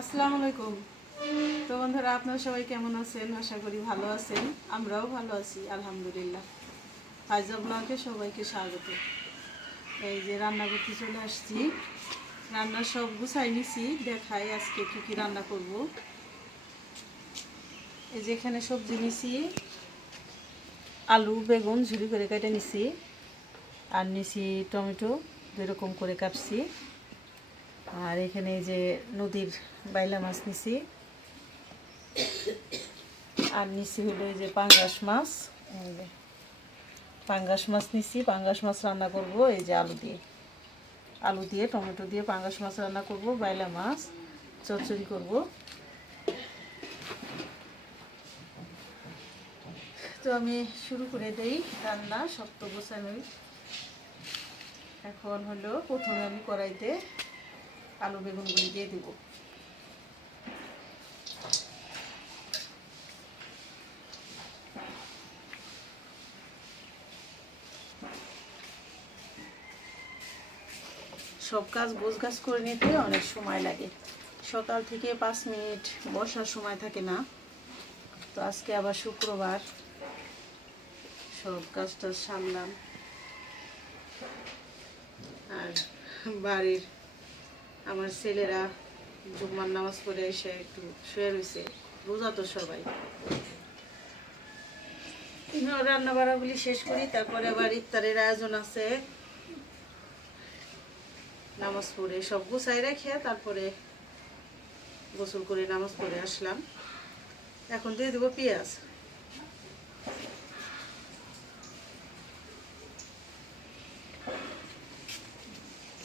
আসসালামু আলাইকুম। তো বন্ধুরা, আপনারা সবাই কেমন আছেন? আশা করি ভালো আছেন। আমরাও ভালো আছি আলহামদুলিল্লাহ। ফাইজা ব্লগে সবাইকে স্বাগত। এই যে রান্না করতে চলে আসছি, রান্না সব গুছাই নিছি, দেখাই আজকে কী কী রান্না করব। এই যে এখানে সবজি নিছি, আলু বেগুন ঝুরি করে কেটে নিছি, আর নিছি টমেটো যেরকম করে কাটছি। আর এখানে এই যে নদীর বাইলা মাছ নিছি, আর নিচে হলো এই যে পাঙ্গাস মাছ। এই যে পাঙ্গাস মাছ নিছি, পাঙ্গাস মাছ রান্না করব। এই যে আলু দিয়ে টমেটো দিয়ে পাঙ্গাস মাছ রান্না করব, বাইলা মাছ চচ্চড়ি করব। তো আমি শুরু করে দেই রান্না, শক্ত গোছানোই। এখন হলো প্রথমে আমি কড়াইতে আলু বেগুনগুলি দিয়ে দেবো। সব কাজ গোছগাছ করে নিতে অনেক সময় লাগে, সকাল থেকে 5 মিনিট বসার সময় থাকে না। তো আজকে আবার শুক্রবার, সব কাজটা সারলাম। আর বাড়ির আমার ছেলেরা জুম্মার নামাজ পড়ে এসে একটু শুয়ে রয়েছে, রোজা তো সবাই। রান্না বাড়াগুলি শেষ করি, তারপরে আবার ইফতারের আয়োজন আছে। নামাজ পড়ে সব গুছাই রেখে তারপরে গোসল করে নামাজ পড়ে আসলাম। এখন দিয়ে দেবো পেঁয়াজ।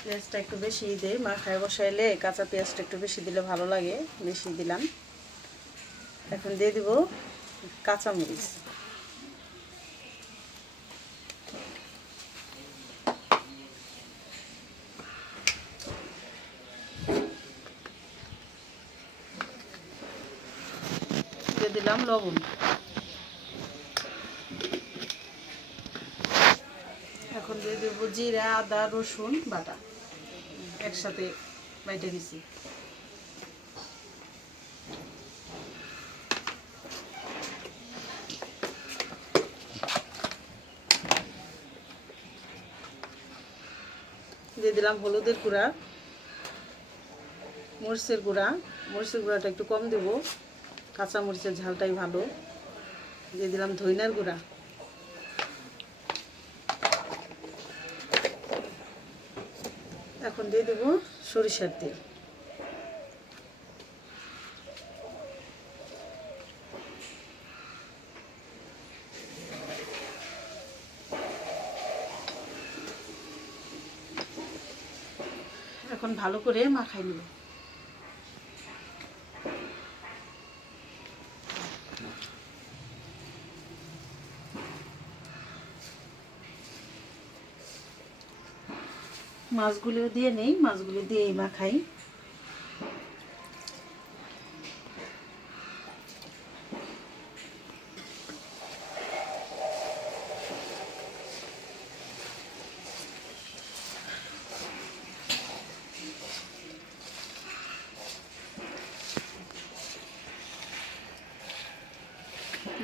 পেঁয়াজটা একটু বেশি দিই, মাখায় বসাইলে কাঁচা পেঁয়াজটা একটু বেশি দিলে ভালো লাগে, বেশি দিলাম। এখন দিয়ে দিব কাঁচামরিচ। দিয়ে দিলাম লবণ। এখন দিয়ে দেবো জিরা আদা রসুন বাটা, একসাথে বাইটে দিছি। দিয়ে দিলাম হলুদের গুঁড়া, মরিচের গুঁড়া। মরিচের গুঁড়াটা একটু কম দেব, কাঁচা মরিচের ঝালটাই ভালো। দিয়ে দিলাম ধইনার গুঁড়া। এখন দিয়ে দেবো সরিষার তেল। এখন ভালো করে মাখাই নেব। মাছগুলো দিয়ে নেই, মাছগুলো দিয়েই মাখাই।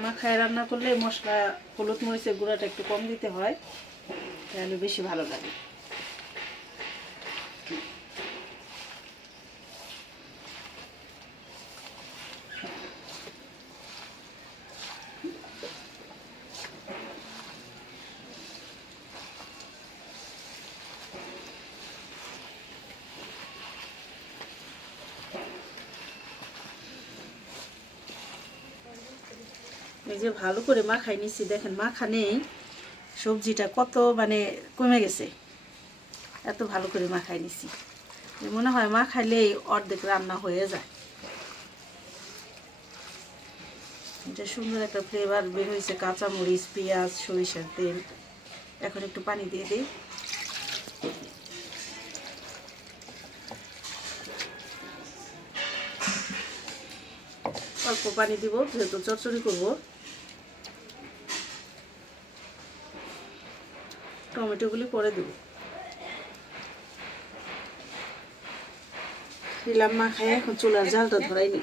মাখায় রান্না করলে মশলা হলুদ মরিচের গুঁড়াটা একটু কম দিতে হয়, তাহলে বেশি ভালো লাগে। এই যে ভালো করে মাখাই নিচ্ছি, দেখেন মাখা নেই, সবজিটা কত মানে কমে গেছে। এত ভালো করে মাখাই নিচ্ছি, মনে হয় মাখাইলেই অর্ধেক রান্না হয়ে যায়। এটা সুন্দর একটা ফ্লেভার বের হয়েছে, কাঁচামরিচ পেঁয়াজ সরিষার তেল। এখন একটু পানি দিয়ে দিই। অল্প পানি দিব, যেহেতু চচ্চড়ি করবো। টমেটোগুলি পরে দেব। দিলাম মাখায়, এখন চুলার জালটা ধরাই নি।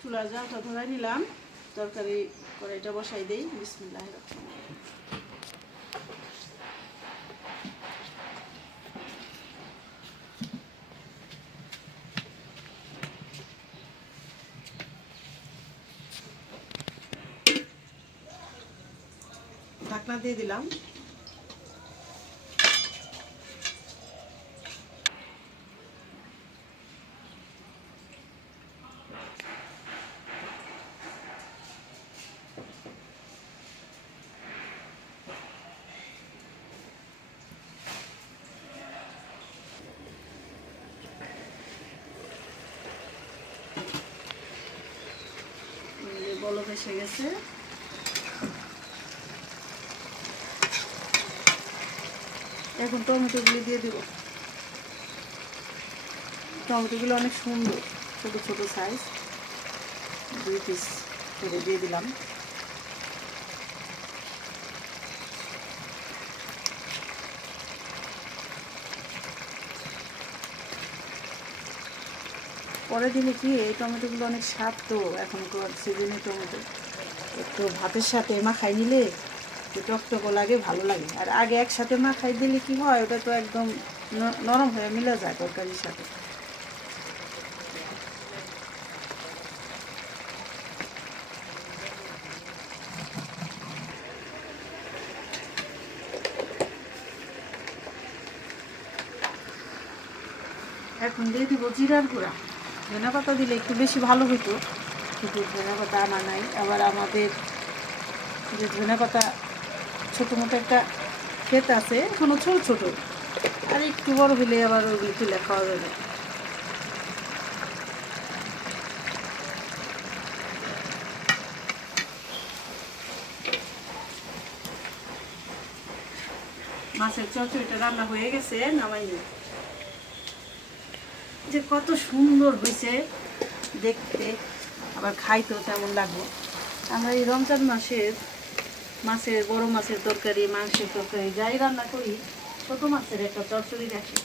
চুলার জালটা ধরাই নিলাম, তরকারি কড়াইটা বসাই দেই। বিসমিল্লাহির রহমানির রহিম। ঢাকনা দিয়ে দিলাম। বলক এসে গেছে। এখন টমেটোগুলি দিয়ে দিব। টমেটোগুলো অনেক সুন্দর, ছোট ছোট সাইজ, 2 পিস করে দিয়ে দিলাম। পরে দিলে কি এই টমেটোগুলো অনেক স্বাদ, তো এখনকার সিজনে টমেটো একটু ভাতের সাথে মাখাই নিলে টকটকও লাগে, ভালো লাগে। আর আগে একসাথে মাখাই দিলে কি হয়, ওটা তো একদম নরম হয়ে মিলে যায় তরকারির সাথে। এখন দিয়ে দিব জিরার গুঁড়া। ধনেপাতা দিলে একটু বেশি ভালো হতো, কিন্তু ধনেপাতা আনা নাই। আবার আমাদের যে ধনেপাতা ছোটো মোটো একটা ক্ষেত আছে, এখনও ছোট ছোট, আর একটু বড় হলে আবার ওগুলো তুলে খাওয়া যাবে। মাছের চচ্চড়িটা রান্না হয়ে গেছে, নামাই নিই। যে কত সুন্দর হয়েছে দেখতে, আবার খাইতেও তেমন লাগবে। আমরা এই রমজান মাছের বড় মাছের তরকারি, মাংসের তরকারি যাই রান্না করি, ছোট মাছের একটা চচ্চড়ি রাখি।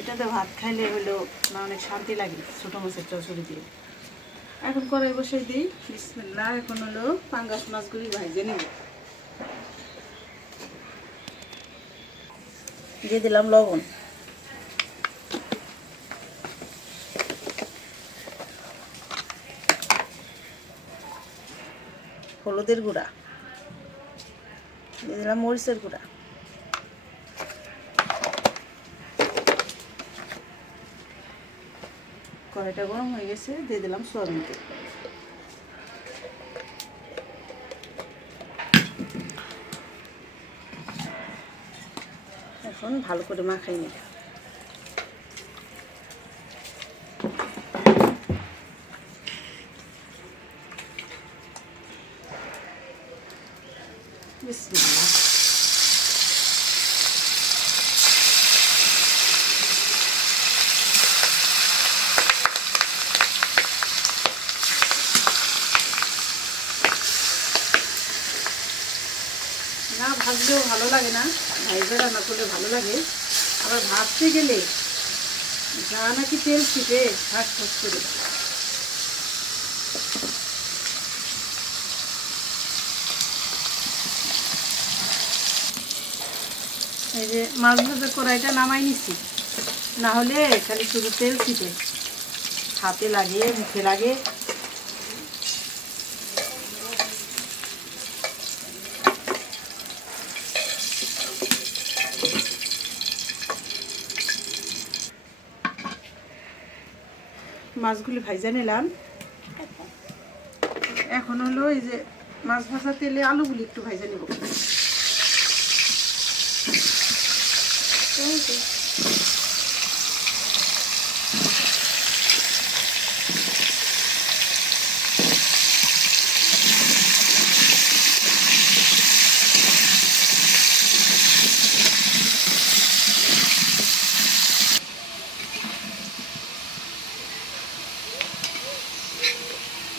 এটাতে ভাত খাইলে হলেও না অনেক শান্তি লাগে ছোট মাছের চচ্চড়ি দিয়ে। এখন কড়াই বসাই দিই। বিসমিল্লাহ। এখন হলো পাঙ্গাস মাছগুলি ভাজে নিব। দিয়ে দিলাম লবণ, হলুদের গুঁড়া, দিয়ে দিলাম মরিচের গুঁড়া। কড়াইটা গরম হয়ে গেছে, দিয়ে দিলাম সয়াবিন তেল। এখন ভালো করে মাখাই নিই। বিসমিল্লাহ। না ভাজলেও ভালো লাগে না, ভাইজা রান্না করলে ভালো লাগে। আবার ভাজতে গেলে যা নাকি তেল ছিটে ঠাস ঠাস করে। এই যে মাছ ভাজার কড়াইটা নামাই নিছি, না হলে খালি শুধু তেল ছিটে, হাতে লাগে, মুখে লাগে। মাছগুলি ভাজা নিলাম। এখন হলো এই যে মাছ ভাজা তেলে আলুগুলি একটু ভাজা নেব।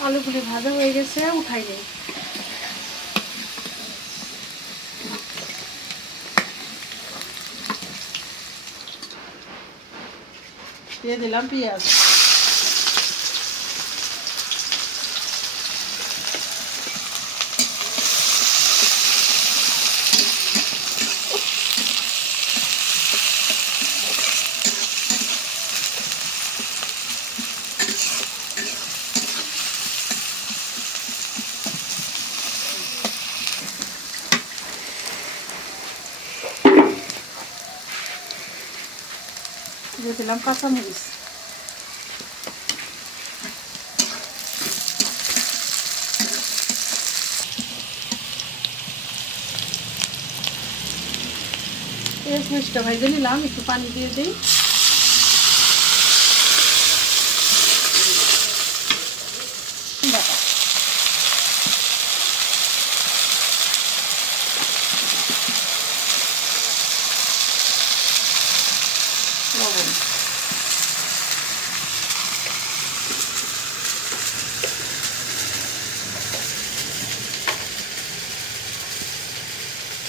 আলুগুলি ভাজা হয়ে গেছে, উঠাই নেই। দিয়ে দিলাম পেঁয়াজ। দিয়ে দিলাম কাঁচামরিচ। পেঁয়াজটা ভেজে নিলাম, একটু পানি দিয়ে দিই। লবণ,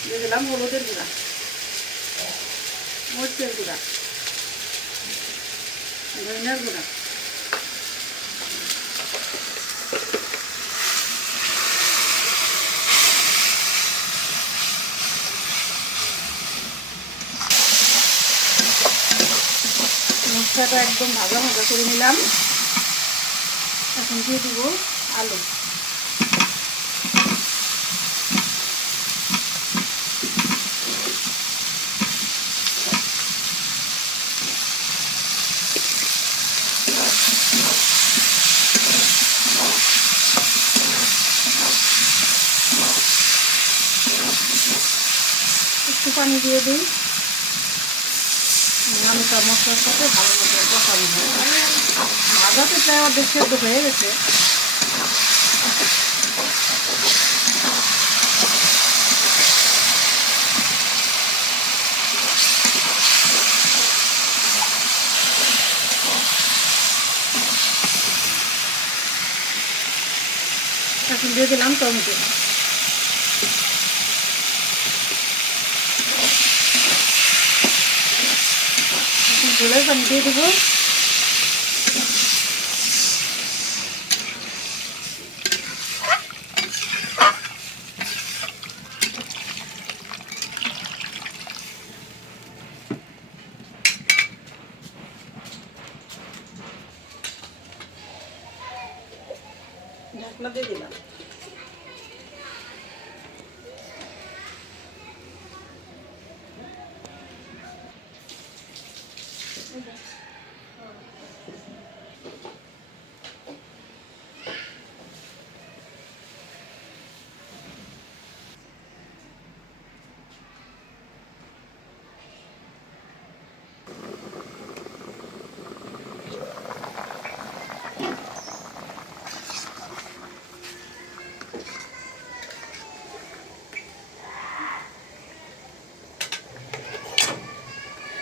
দিয়ে দিলাম হলুদের গুঁড়া, মরিচের গুঁড়া, ধনিয়ার গুঁড়া, মশলাটা একদম ভাজা ভাজা করে নিলাম। এখন দিয়ে দিব আলু। একটু পানি দিয়ে দিই, আলুটা মশলার সাথে ভালো মতো কষানো হয়। ভাজাতে প্রায় অর্ধেক সেদ্ধ হয়ে গেছে। এখন দিয়ে দিলাম টমেটো। এখন ঝোলের পানি দিয়ে দেবো। ঢাকনা দিয়ে দিলাম।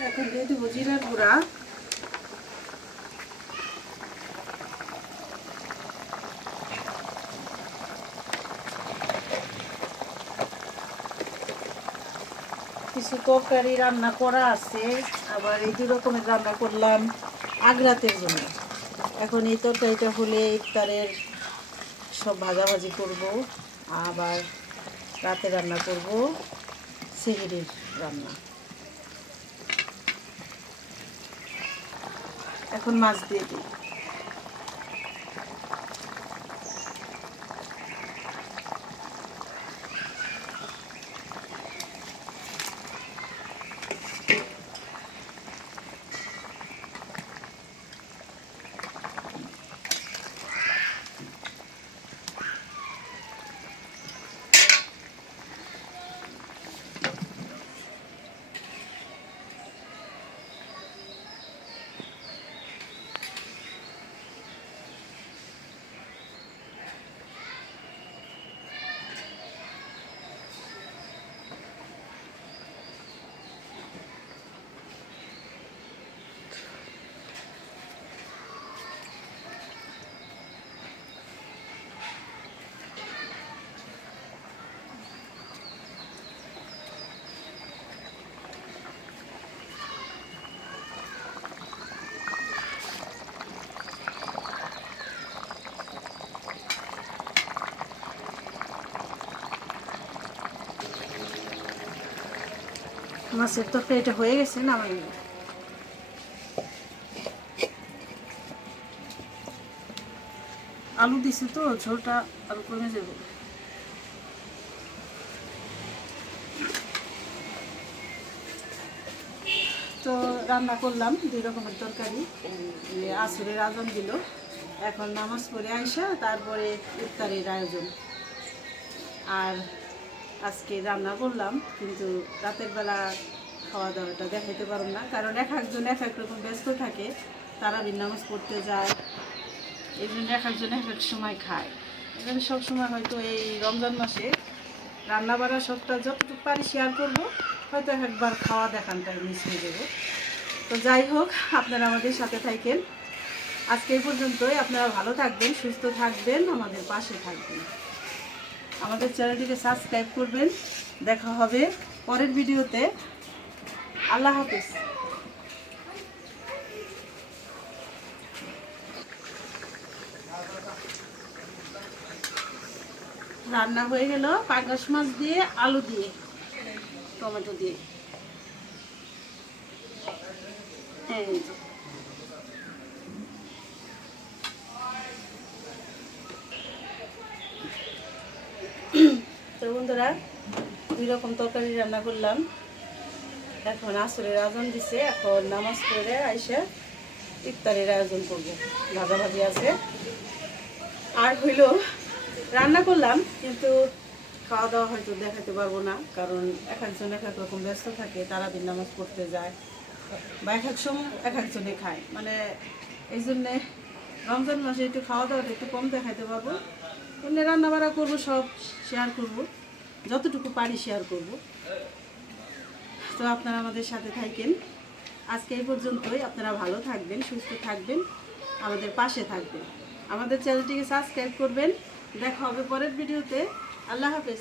এখন দিয়ে দিব জিরার গুঁড়া, কিছু তরকারি রান্না করা আছে, আবার এই 2 রকমের রান্না করলাম আগ্রাতের জন্য। এখন এই তরকারিটা হলে ইফতারের সব ভাজাভাজি করব, আবার রাতে রান্না করব সেহরির রান্না। এখন মাছ দিয়ে দিই। মাছের তরকারিটা হয়ে গেছে না আমার আলু দিছি তো ঝোলটা আরো কমে যাবে। তো রান্না করলাম 2 রকমের তরকারি। আসরের আজান দিল, এখন নামাজ পড়ে আইসা তারপরে ইফতারের আয়োজন। আর আজকে রান্না করলাম, কিন্তু রাতের বেলা খাওয়া দাওয়াটা দেখাইতে পারব না, কারণ এক একজন এক এক রকম ব্যস্ত থাকে, তারাবির নামাজ পড়তে যায়, এই জন্য এক একজন এক এক সময় খায়। এখানে সবসময় হয়তো এই রমজান মাসে রান্না বাড়া সবটা যতটুকু পারি শেয়ার করবো, হয়তো একবার খাওয়া দেখানটাই মিস হয়ে যাবো। তো যাই হোক, আপনারা আমাদের সাথে থাকেন। আজকে এই পর্যন্তই। আপনারা ভালো থাকবেন, সুস্থ থাকবেন, আমাদের পাশে থাকবেন, আমাদের চ্যানেলটিকে সাবস্ক্রাইব করবেন। দেখা হবে পরের ভিডিওতে। আল্লাহ হাফেজ। রান্না হয়ে গেল পাঙ্গাস মাছ দিয়ে, আলু দিয়ে, টমেটো দিয়ে। এই যে তো বন্ধুরা, 2 রকম তরকারি রান্না করলাম। এখন আসরের আজান দিছে, এখন নামাজ পড়ে আইসা ইফতারের আয়োজন করবো। ভাজাভাজি আছে, আর হইল রান্না করলাম, কিন্তু খাওয়া দাওয়া হয়তো দেখাতে পারবো না, কারণ এক একজন এক এক রকম ব্যস্ত থাকে, তারাবির নামাজ পড়তে যায়, বা এক এক সময় এক একজনে খায়। মানে এই জন্যে রমজান মাসে একটু খাওয়া দাওয়াটা একটু কম দেখাতে পারবো। এমনি রান্না বাড়া করবো, সব শেয়ার করব, যতটুকু পারি শেয়ার করব। তো আপনারা আমাদের সাথে থাকেন। আজকে এই পর্যন্তই। আপনারা ভালো থাকবেন, সুস্থ থাকবেন, আমাদের পাশে থাকবেন, আমাদের চ্যানেলটিকে সাবস্ক্রাইব করবেন। দেখা হবে পরের ভিডিওতে। আল্লাহ হাফেজ।